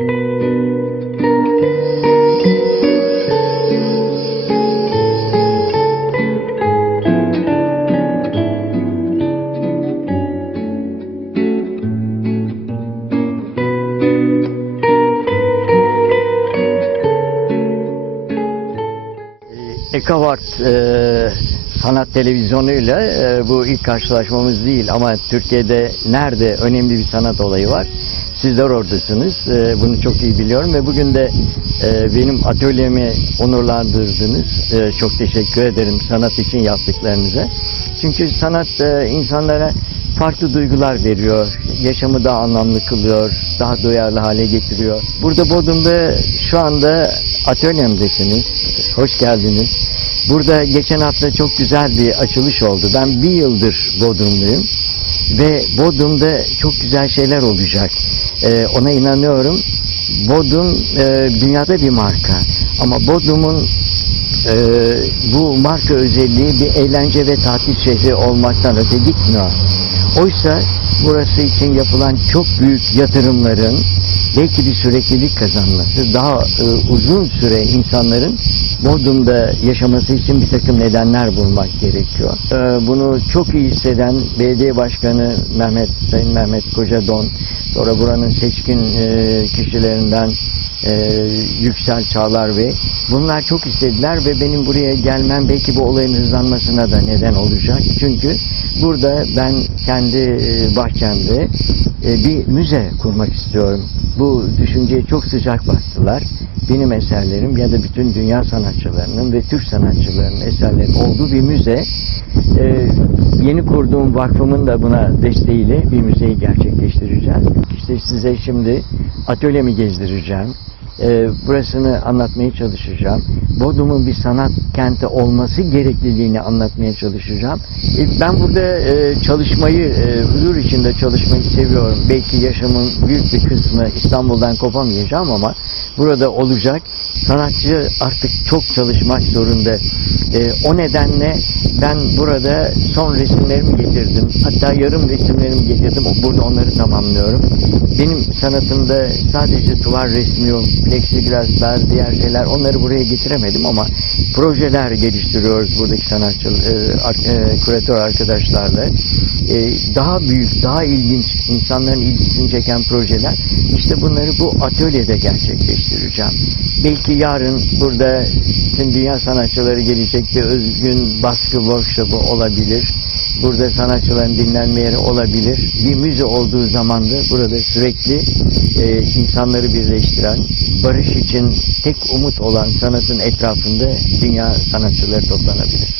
Ekavart e, sanat televizyonuyla e, bu ilk karşılaşmamız değil ama Türkiye'de nerede önemli bir sanat olayı var sizler oradasınız. E, bunu çok iyi biliyorum ve bugün de e, benim atölyemi onurlandırdınız. E, çok teşekkür ederim sanat için yaptıklarınıza. Çünkü sanat e, insanlara farklı duygular veriyor, yaşamı daha anlamlı kılıyor, daha duyarlı hale getiriyor. Burada Bodrum'da şu anda atölyemdesiniz. Hoş geldiniz. Burada geçen hafta çok güzel bir açılış oldu. Ben bir yıldır Bodrum'dayım ve Bodrum'da çok güzel şeyler olacak. Ee, ona inanıyorum. Bodrum e, dünyada bir marka ama Bodrum'un e, bu marka özelliği bir eğlence ve tatil şehri olmaktan öte gitmiyor. Oysa burası için yapılan çok büyük yatırımların belki bir süreklilik kazanması, daha e, uzun süre insanların Bodrum'da yaşaması için bir takım nedenler bulmak gerekiyor. E, bunu çok iyi hisseden belediye başkanı Mehmet Sayın Mehmet Kocadon, sonra buranın seçkin e, kişilerinden e, Yüksel Çağlar Bey. Bunlar çok istediler ve benim buraya gelmem belki bu olayın hızlanmasına da neden olacak. Çünkü burada ben kendi e, bahçemde e, bir müze kurmak istiyorum. Bu düşünceye çok sıcak baktılar. Benim eserlerim ya da bütün dünya sanatçılarının ve Türk sanatçılarının eserlerinin olduğu bir müze. Yeni kurduğum vakfımın da buna desteğiyle bir müzeyi gerçekleştireceğiz. İşte size şimdi atölyemi gezdireceğim. E, burasını anlatmaya çalışacağım. Bodrum'un bir sanat kenti olması gerekliliğini anlatmaya çalışacağım. E, ben burada e, çalışmayı, e, huzur içinde çalışmayı seviyorum. Belki yaşamın büyük bir kısmı İstanbul'dan kopamayacağım ama burada olacak. Sanatçı artık çok çalışmak zorunda. E, o nedenle ben burada son resimlerimi getirdim. Hatta yarım resimlerimi getirdim. Burada onları tamamlıyorum. Benim sanatımda sadece duvar resmi yok, plexiglaslar, diğer şeyler onları buraya getiremedim ama projeler geliştiriyoruz buradaki sanatçı, e, e, küratör arkadaşlarla. E, daha büyük, daha ilginç, insanların ilgisini çeken projeler. İşte bunları bu atölyede gerçekleştireceğim. Belki yarın burada tüm dünya sanatçıları gelecek bir özgün baskı workshopu olabilir. Burada sanatçıların dinlenme yeri olabilir. Bir müze olduğu zaman da burada sürekli e, insanları birleştiren, barış için tek umut olan sanatın etrafında dünya sanatçıları toplanabilir.